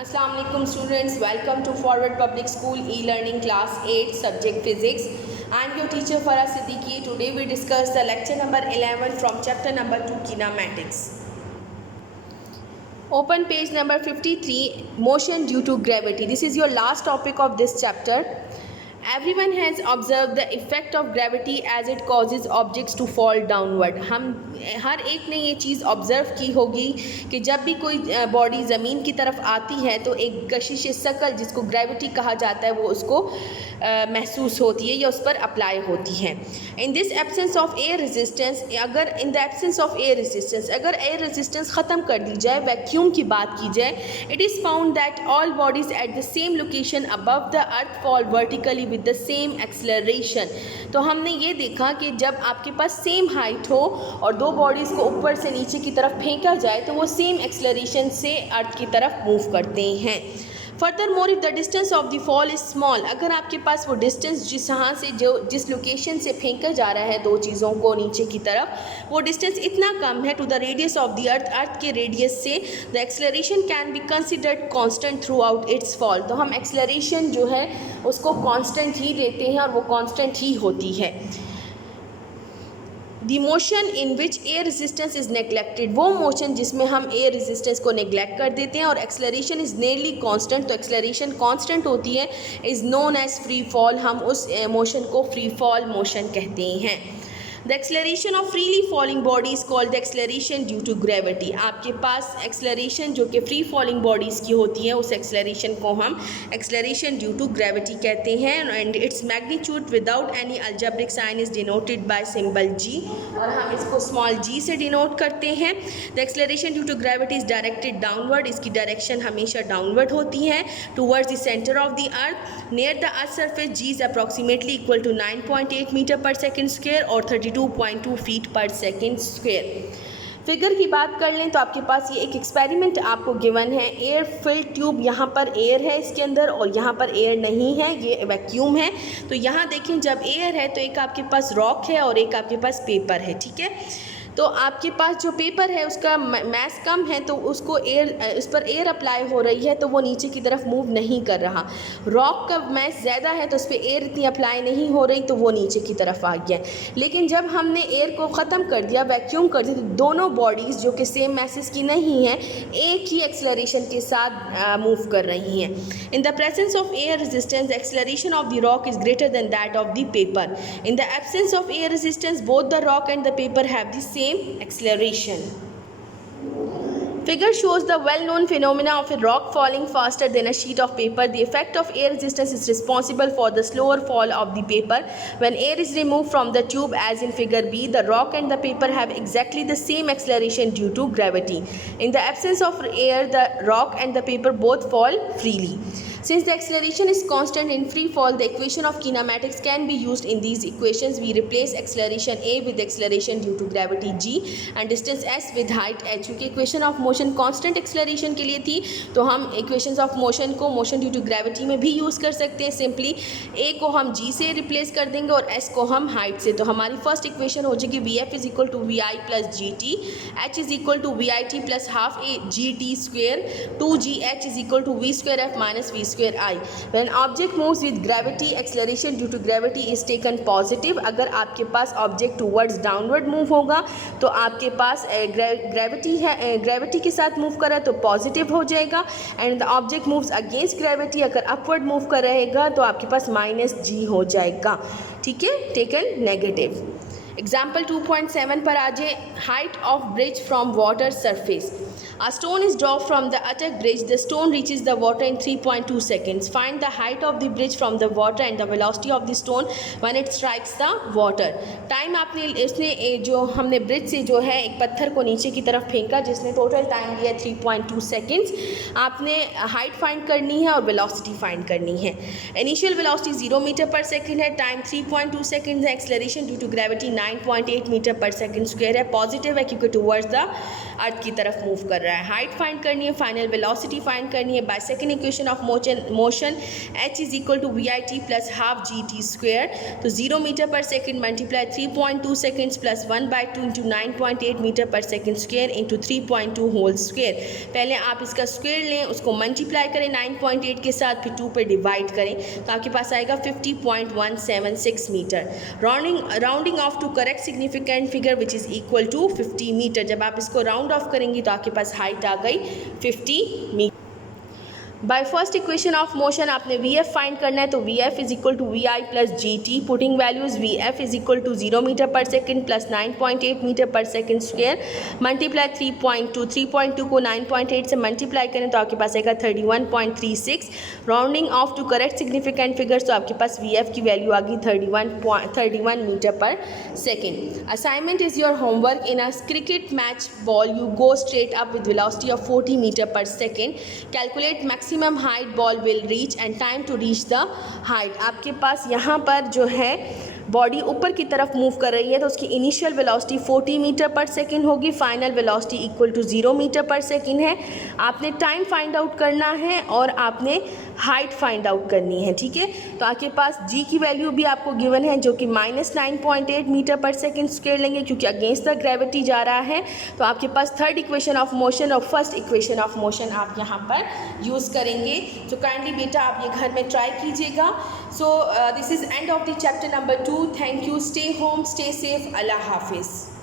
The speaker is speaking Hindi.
Assalamu alaikum students, welcome to Forward Public School e-learning class 8 subject physics. I am your teacher Farah Siddiqui. Today we discuss the lecture number 11 from chapter number 2 kinematics. Open page number 53, motion due to gravity. This is your last topic of this chapter. Everyone has observed the effect of gravity as it causes objects to fall downward. हम हर एक ने ये चीज़ ऑब्ज़र्व की होगी कि जब भी कोई बॉडी ज़मीन की तरफ आती है तो एक कशिश शकल जिसको ग्रेविटी कहा जाता है वो उसको महसूस होती है या उस पर अप्लाई होती है. In this absence of air resistance, अगर in the absence of air resistance, अगर एयर रेजिस्टेंस ख़त्म कर दी जाए, वैक्यूम की बात की जाए, it is found that all bodies at the same location above the earth fall vertically with the same acceleration. तो हमने ये देखा कि जब आपके पास सेम हाइट हो और दो बॉडीज़ को ऊपर से नीचे की तरफ फेंका जाए तो वो सेम एक्सेलरेशन से अर्थ की तरफ मूव करते हैं. Further more if the distance of the fall is small, अगर आपके पास वो डिस्टेंस जिस लोकेशन से फेंका जा रहा है दो चीज़ों को नीचे की तरफ, वो डिस्टेंस इतना कम है to the radius of the earth के रेडियस से, the acceleration can be considered constant throughout its fall. तो हम एक्सेलरेशन जो है उसको कांस्टेंट ही लेते हैं और वो कांस्टेंट ही होती है. दी motion in which air resistance is neglected, वो मोशन जिसमें हम एयर रेजिस्टेंस को नेगलेक्ट कर देते हैं, और एक्सेलरेशन इज़ नियरली कांस्टेंट, तो एक्सेलरेशन कांस्टेंट होती है, is known as free fall. हम उस मोशन को फ्री फॉल मोशन कहते हैं. The acceleration of freely falling bodies called the acceleration due to gravity. आपके पास एक्सेलरेशन जो कि फ्री फॉलिंग बॉडीज़ की होती है उस एक्सेलरेशन को हम एक्सेलरेशन ड्यू टू ग्रेविटी कहते हैं. And its magnitude without any algebraic sign is denoted by symbol g, और हम इसको स्मॉल जी से डिनोट करते हैं. The acceleration due to gravity is directed downward, इसकी डायरेक्शन हमेशा डाउनवर्ड होती है, towards the centre of the earth. Near the earth surface g is approximately equal to 9.8 metre per second square और 32.2 फीट पर सेकेंड स्क्वेयर. फिगर की बात कर लें तो आपके पास ये एक एक्सपेरिमेंट आपको गिवन है. एयर फिल्ड ट्यूब, यहाँ पर एयर है इसके अंदर और यहाँ पर एयर नहीं है, ये वैक्यूम है. तो यहाँ देखें जब एयर है तो एक आपके पास रॉक है और एक आपके पास पेपर है. ठीक है, तो आपके पास जो पेपर है उसका मैस कम है तो उसको उस पर एयर अप्लाई हो रही है तो वो नीचे की तरफ मूव नहीं कर रहा. रॉक का मैस ज़्यादा है तो उस पर एयर इतनी अप्लाई नहीं हो रही तो वो नीचे की तरफ आ गया. लेकिन जब हमने एयर को ख़त्म कर दिया, वैक्यूम कर दिया, तो दोनों बॉडीज़ जो कि सेम मैसेज की नहीं हैं एक ही एक्सेलरेशन के साथ मूव कर रही हैं. In the presence of air resistance acceleration of the rock is greater than that of the paper. In the absence of air resistance both the rock and the paper have the same acceleration. Figure shows the well-known phenomena of a rock falling faster than a sheet of paper. The effect of air resistance is responsible for the slower fall of the paper. When air is removed from the tube, as in figure B, the rock and the paper have exactly the same acceleration due to gravity. In the absence of air, the rock and the paper both fall freely. Since the acceleration is constant in free fall, the equation of kinematics can be used in these equations. We replace acceleration A with acceleration due to gravity G and distance S with height H. क्योंकि equation of motion constant acceleration के लिए थी तो हम इक्वेशंस ऑफ मोशन को मोशन ड्यू टू ग्रेविटी में भी यूज़ कर सकते हैं. सिंपली A को हम G से रिप्लेस कर देंगे और S को हम हाइट से. तो हमारी फर्स्ट इक्वेशन हो जाएगी VF is equal to VI plus GT, H is equal to VIT plus half GT square, 2GH is equal to V square F minus V square I. When object moves with gravity, acceleration due to gravity is taken positive. अगर आपके पास ऑब्जेक्ट टूवर्ड्स डाउनवर्ड मूव होगा तो आपके पास ग्रेविटी है, ग्रेविटी के साथ मूव कर रहा है तो पॉजिटिव हो जाएगा. And the object moves against gravity, अगर अपवर्ड मूव कर रहेगा तो आपके पास -G हो जाएगा. ठीक है, टेकन नेगेटिव. एग्जाम्पल 2.7 पर आ जाए. Height of bridge from water surface. A stone is dropped from the attack bridge. The stone reaches the water in 3.2 seconds. Find the height of the bridge from the water and the velocity of the stone when it strikes the water. Time आपने इसने जो हमने ब्रिज से जो है एक पत्थर को नीचे की तरफ फेंका जिसने टोटल टाइम लिया 3.2 सेकेंड्स. आपने हाइट फाइंड करनी है और वेलोसिटी फाइंड करनी है. Initial velocity 0 metre per second है, टाइम 3.2 सेकेंड्स है, acceleration due to gravity 9.8 metre per second square है. पॉजिटिव है क्योंकि टूवर्ड्स द अर्थ की तरफ मूव कर रहा है। हाइट फाइंड करनी है, फाइनल वेलोसिटी फाइंड करनी है। By second equation of motion h is equal to VIT plus half GT square. तो 0 metre per second multiply 3.2 seconds plus 1/2 into 9.8 metre per second square into 3.2 whole square. पहले आप इसका स्क्वेयर लें, उसको मल्टीप्लाई करें 9.8 के साथ, फिर 2 पर डिवाइड करें तो आपके पास आएगा 50.176 metre. Rounding off to correct significant figure which is equal to 50 metre. जब आप इसको राउंड ऑफ करेंगी तो आपके पास हाइट आ गई 50 metre. By first equation of motion आपने VF फाइंड करना है, तो VF is equal to VI plus GT। Putting values VF is equal to 0 metre per second plus 9.8 metre per second square multiply 3.2 को 9.8 से मल्टीप्लाई करें तो आपके पास आएगा 31.36। Rounding off to correct significant figures तो आपके पास VF की वैल्यू आ गई 31 metre per second. Assignment is your homework. In a cricket match ball you go straight up with velocity of 40 metre per second. Calculate maximum height ball will reach and time to reach the height. आपके पास यहाँ पर जो है बॉडी ऊपर की तरफ मूव कर रही है तो उसकी initial velocity 40 metre per second होगी, final velocity equal to 0 metre per second है। आपने टाइम फाइंड आउट करना है और आपने हाइट फाइंड आउट करनी है, ठीक है। तो आपके पास G की वैल्यू भी आपको गिवन है जो कि -9.8 मीटर पर सेकेंड स्क्वायर लेंगे क्योंकि अगेंस्ट द ग्रेविटी जा रहा है। तो आपके पास थर्ड इक्वेशन ऑफ मोशन और फर्स्ट इक्वेशन ऑफ मोशन आप यहाँ पर यूज़ करेंगे। तो काइंडली बेटा आप ये घर में ट्राई कीजिएगा। So this is end of the chapter number 2। Thank you. Stay home, stay safe. अल्लाह हाफिज़।